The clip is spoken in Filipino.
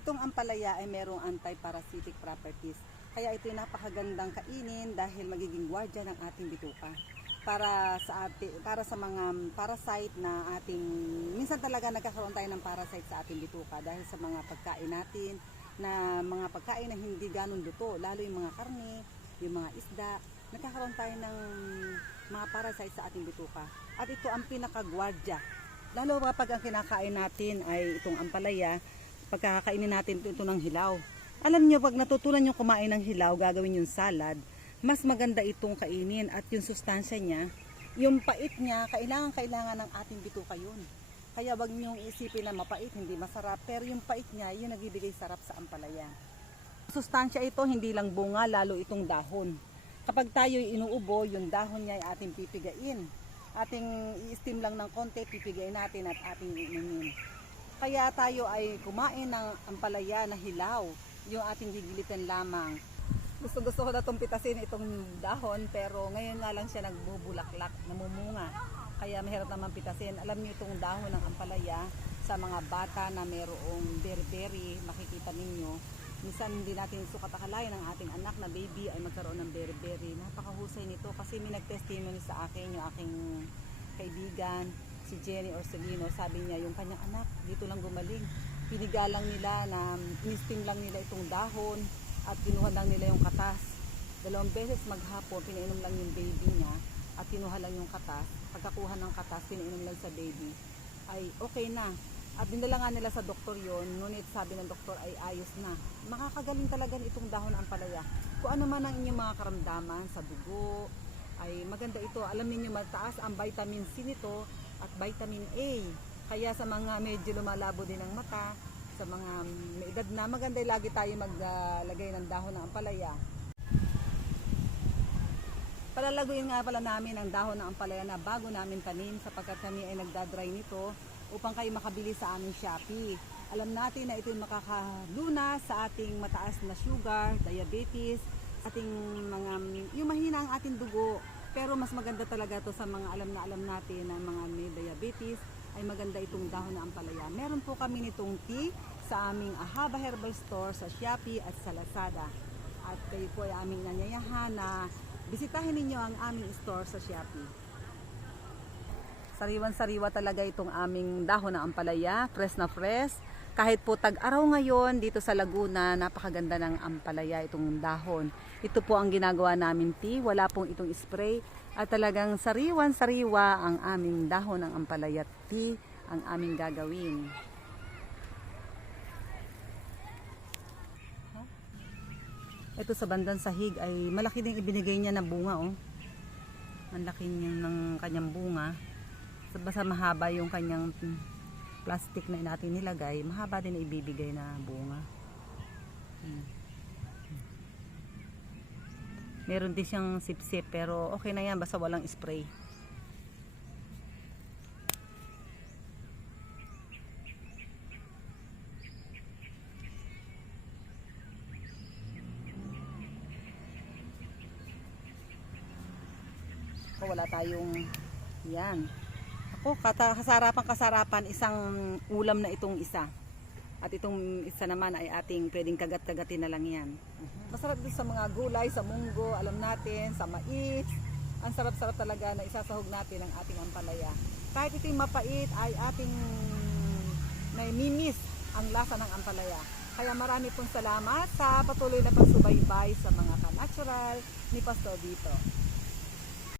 Itong ampalaya ay merong anti-parasitic properties. Kaya ito ay napakagandang kainin dahil magiging gwardiya ng ating bituka. Para sa mga parasite na minsan talaga nagkakaroon tayo ng parasite sa ating bituka dahil sa mga pagkain natin, na mga pagkain na hindi ganun luto, lalo yung mga karne, yung mga isda, nagkakaroon tayo ng mga parasite sa ating bituka. At ito ang pinakagwardya. Lalo kapag ang kinakain natin ay itong ampalaya, pagkakainin natin ito ng hilaw. Alam nyo, pag natutunan nyo kumain ng hilaw, gagawin yung salad, mas maganda itong kainin at yung sustansya niya, yung pait niya, kailangan ng ating bituka yun. Kaya wag niyong isipin na mapait, hindi masarap, pero yung pait niya, yun nagbibigay sarap sa ampalaya. Sustansya ito, hindi lang bunga, lalo itong dahon. Kapag tayo'y inuubo, yung dahon niya ay ating pipigain. Ating i-steam lang ng konti, pipigain natin at ating inumin. Kaya tayo ay kumain ng ampalaya na hilaw, yung ating gigilitan lamang. Gusto ko na itong pitasin itong dahon, pero ngayon nga lang siya nagbubulaklak, namumunga. Kaya mahirap naman pitasin. Alam niyo itong dahon ng ampalaya sa mga bata na mayroong beriberi, makikita ninyo. Minsan hindi natin sukat akalain ng ating anak na baby ay magkaroon ng beriberi. Napakahusay nito kasi may nag-testimony sa akin, yung aking kaibigan, si Jenny Orsolino. Sabi niya yung kanyang anak, dito lang gumaling. Piniga lang nila na in-steam lang nila itong dahon at kinuha lang nila yung katas. 2 beses maghapon, pinainom lang yung baby niya at kinuha lang yung katas. Pagkakuha ng katas, pinainom lang sa baby, ay okay na. At dinala nga nila sa doktor yon, ngunit sabi ng doktor ay ayos na. Makakagaling talaga itong dahon ng ampalaya. Kung ano man ang inyong mga karamdaman sa dugo, ay maganda ito. Alam niyo mataas ang vitamin C nito at vitamin A. Kaya sa mga medyo lumalabo din ng mata, sa mga may edad na, maganda lagi tayo maglagay ng dahon ng ampalaya. Palalaguin nga pala namin ang dahon ng ampalaya na bago namin tanim sapagkat kami ay nagdadry nito upang kayo makabili sa aming Shopee. Alam natin na ito yung makakalunas sa ating mataas na sugar, diabetes, yung mahina ang ating dugo. Pero mas maganda talaga to sa mga alam natin na mga may diabetes, ay maganda itong dahon ng ampalaya. Meron po kami nitong tea sa aming Ahaba Herbal Store sa Shopee at sa Lazada. At kayo po ay aming nanyayahan na bisitahin ninyo ang aming store sa Shopee. Sariwan-sariwa talaga itong aming dahon ng ampalaya, fresh na fresh. Kahit po tag-araw ngayon dito sa Laguna, napakaganda ng ampalaya itong dahon. Ito po ang ginagawa namin tea, wala pong itong spray. At talagang sariwan-sariwa ang aming dahon ng ampalaya tea ang aming gagawin. Ito sa bandang sahig ay malaki din ibinigay niya na bunga, oh. Ang laki niya ng kanyang bunga. Basta mahaba yung kanyang plastic na natin nilagay, mahaba din na ibibigay na bunga. Meron din siyang sip-sip pero okay na yan basta walang spray. Wala tayong yan. Ako, kasarapan isang ulam na itong isa. At itong isa naman ay ating pwedeng kagat-kagatin na lang yan. Masarap din sa mga gulay, sa munggo, alam natin, sa mais. Ang sarap-sarap talaga na isasahog natin ang ating ampalaya. Kahit ito'y mapait ay ating naimimis ang lasa ng ampalaya. Kaya marami pong salamat sa patuloy na pagsubaybay sa mga ka-natural ni Pastor dito.